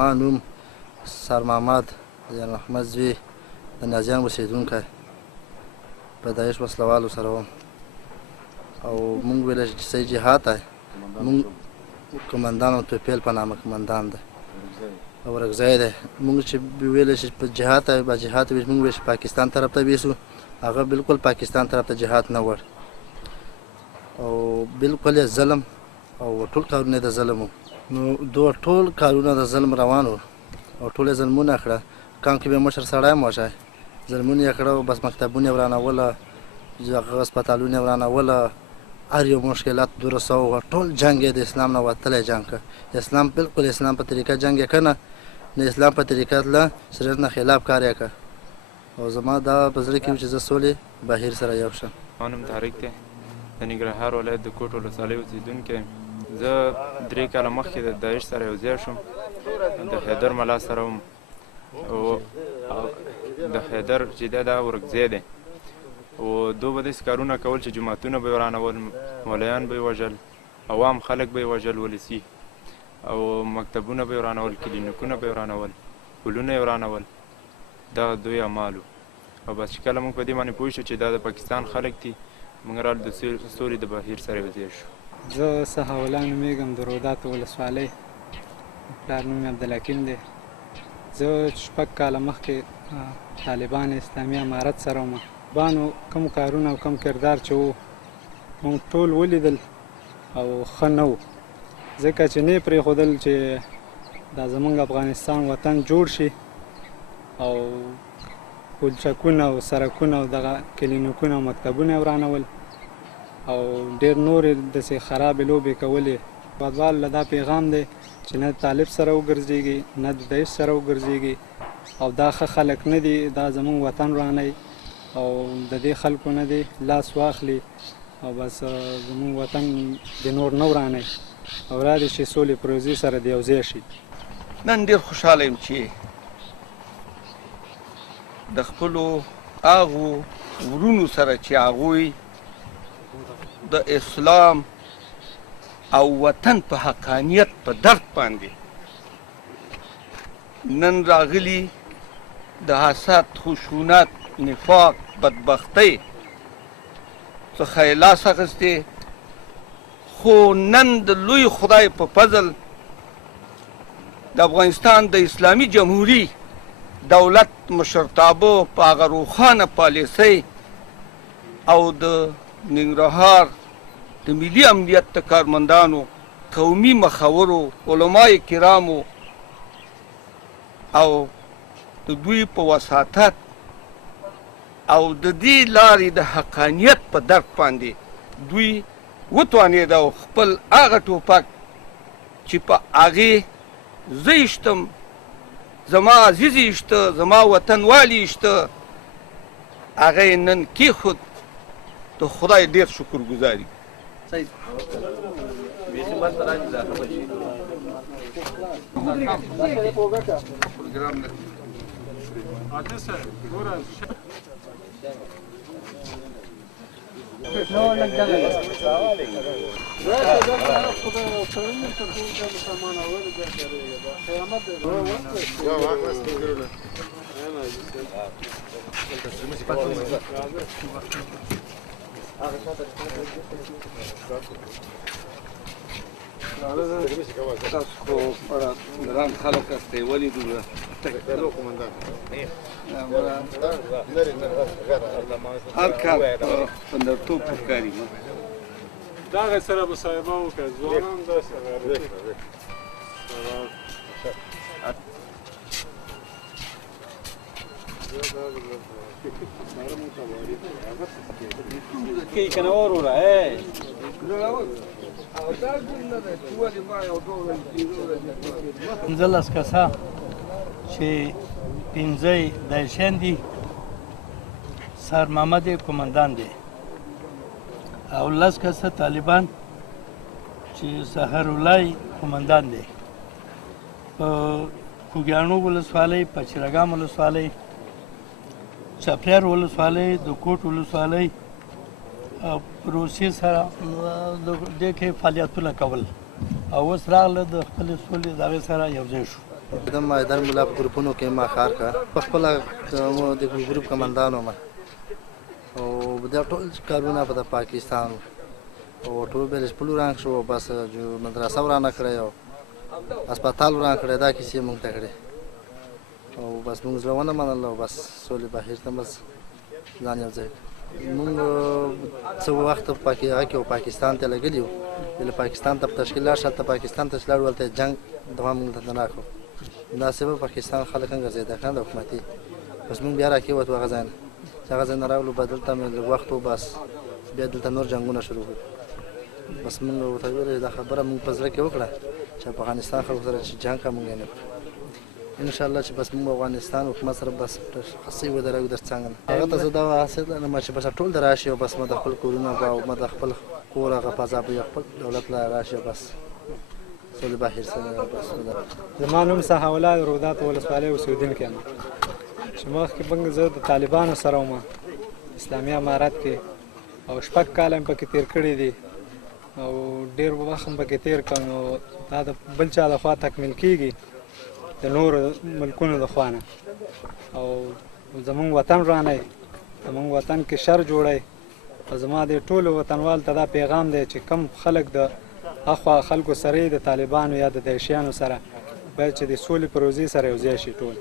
زما نوم سر محمد یان محمد زوی د نازیان اوسېدونکی په داعش وسله والو سره وم او موږ ویلی چې صحیح جهاد دی موږ قمندان او توپیل په نامه قمندان دی او ورکځای دی موږ چې ویلی چې په جهاد ته به جهاد ته موږ ویل چې پاکستان طرف ته بیسو هغه بالکل پاکستان طرف ته جهاد نه وړ او بالکل یې ظلم او ټول کارونه د ظلم وو نو دوه ټول کارونه د ظلم روان وو او ټول یې ظلمونه کړه کام کې به مشر سړی موشی ظلمونه یې کړه او بس مکتبونه یې ورانوله هغه هسپتالونه یې ورانوله هر یو مشکلات درسته وه ټول جنګ یې د اسلام نه وتلی جنګ که اسلام بالکل اسلام په طریقه جنګ یې که نه د اسلام په طریقه له شریعت نه خلاف کار یې که او زما دا په زړه کې و چې زه سولې بهير سره یو شم ما نوم طارق دی د ننګرهار ولایت د کوټ ولسوالۍ اوسېدونکی زه 3 کاله مخکې د داعش سره یوځای شوم د حیدر ملا سره وم او د حیدر چې دی دا ورکځی دی او دوی به داسې کارونه کول چې جوماتونه به یې ورانول مولایان به یې وژل عوام خلک به یې وژل ولسي او مکتبونه به یې ورانول کلینیکونه به یې ورانول پلونه یې ورانول دغه دوی اعمالو او بس چې کله موږ په دې باندې پوه شو چې دا د پاکستان خلک دي موږ رالو د سولې د بهیر سره یوځای شو زه سهاولا نومېږم د روداتو ولسوالۍ پلار نوم یې عبدالحکیم دی زه 6 کاله مخکې طالبان اسلامي امارت سره وم بانو کوم کارونه او کوم کردار چې و موږ ټول ولیدل او ښه نه و ځکه چې نه یې پرېښودل چې دا زموږ افغانستان وطن جوړ شي او پلچکونه او سرکونه او دغه کلینیکونه او مکتبونه یې ورانول او ډېر نورې داسې خرابې لوبې کولې هېوادوالو له دا پیغام دی چې نه د طالب سره وګرځېږي نه د داعش سره وګرځېږي او دا ښه خلک نه دي دا زموږ وطن ورانوي او د دې خلکو نه دی لاس واخلي او بس زموږ وطن د نور نه ورانوي او را دي چې سولې پروژې سره د یوځای شي نن ډېر خوشحاله یم چې د خپلو هغو ورونو سره چې هغوی د اسلام او وطن په حقانیت په درد باندې نن راغلي د حسد خشونت نفاق بدبختۍ څخه یې لاس اخیستی خو نن د لوی خدای په فضل د افغانستان د اسلامي جمهوري دولت مشرتابه په هغه روښانه پالیسۍ او د ننګرهار د ملي امنیت د کارمندانو قومي مخورو علمای کرامو او د دوی په وساطت او د دې لارې د حقانیت په درک باندې دوی وتوانېده او خپل هغه ټوپک چې په هغې زه ایشتم زما عزیز ایشته زما وطنوالي ایشته هغه یې نن کېښود د خدای ډېر شکرګزار یو تاسو خو ګران خلک یاستئ ولیدو هر کار په نرتوب ښکاري دغه سره مصاحبه وکړه ځوانان داسې پنځلس کسه چې 15 داعشیان دي سر محمد قمندان دی او 10 کسه طالبان چې سحر الله قمندان دی په کوګیانو ولسوالۍ پچرګام ولسوالۍ چپریر ولسوالۍ د کوټ ولسوالۍ روسي سره د کې فعالیتونه کول او اوس راغله د خپل سولې دغه سره یو ځای شو د مایدر ملا په ګروپونو کې ما کار کړ په خپله د ګروپ کمانډان وم او دا ټول کارونه په د پاکستان او ټول به سپلو رانګ شو بس جو مدرسه ورانه کړی او هسپتال ورانه کړی دا کیسې مونږ ته کړې او بس مونږ زړه ونه منله او بس سولې بهیر ته بس ځان یو ځای مونږ څه وخت په هغه کې پاکستان ته لګلي وو له پاکستان ته په تشکیل لاړ شاته پاکستان ته چې لاړ ولته جنګ دوام مونږ ته نه راکړو مناسبه پاکستان خلک څنګه ځای کنه د حکومتي بس مونږ بیا راکېوتو هغه ځای نه چې هغه ځای نه راغلو به دلته مې لږ وخت و بس بیا دلته نور جنګونه شروع کړو بس مونږ ورته وویل دا خبره مونږ په زړه کې وکړه چې افغانستان خلکو سره چې جنګ کا مونږ نه وکړو انشاءالله چې بس مونږ افغانستان حکومت سره بس خاصې ودرېږو در څنګه نه هغه ته زه دا حاصل لرم چې بس ټول د راشي او بس ما د خپل کورونه به او ما د خپل کور هغه فضا به خپل دولت لا راشي بس سولې بهیر سره بس زما نوم سهاولا د رودات ولسوالۍ اوسېدونکی یم چې مخکې موږ زه د طالبانو سره وم اسلامي امارت کې او 6 کاله مې پکې تېر کړي دي او ډېر وخت هم پکې تېر کړ نو دا د بل چا د خوا تکمیل کېږي د نورو ملکونو د خوا نه او زمونږ وطن رانی زمونږ وطن کې شر جوړی او زما د ټولو وطنوال ته دا پیغام دی چې کم خلک د اخوا خلکو سره د طالبانو یا د داعشیانو سره باید چې د سولې پروژې سره یو ځای شي ټول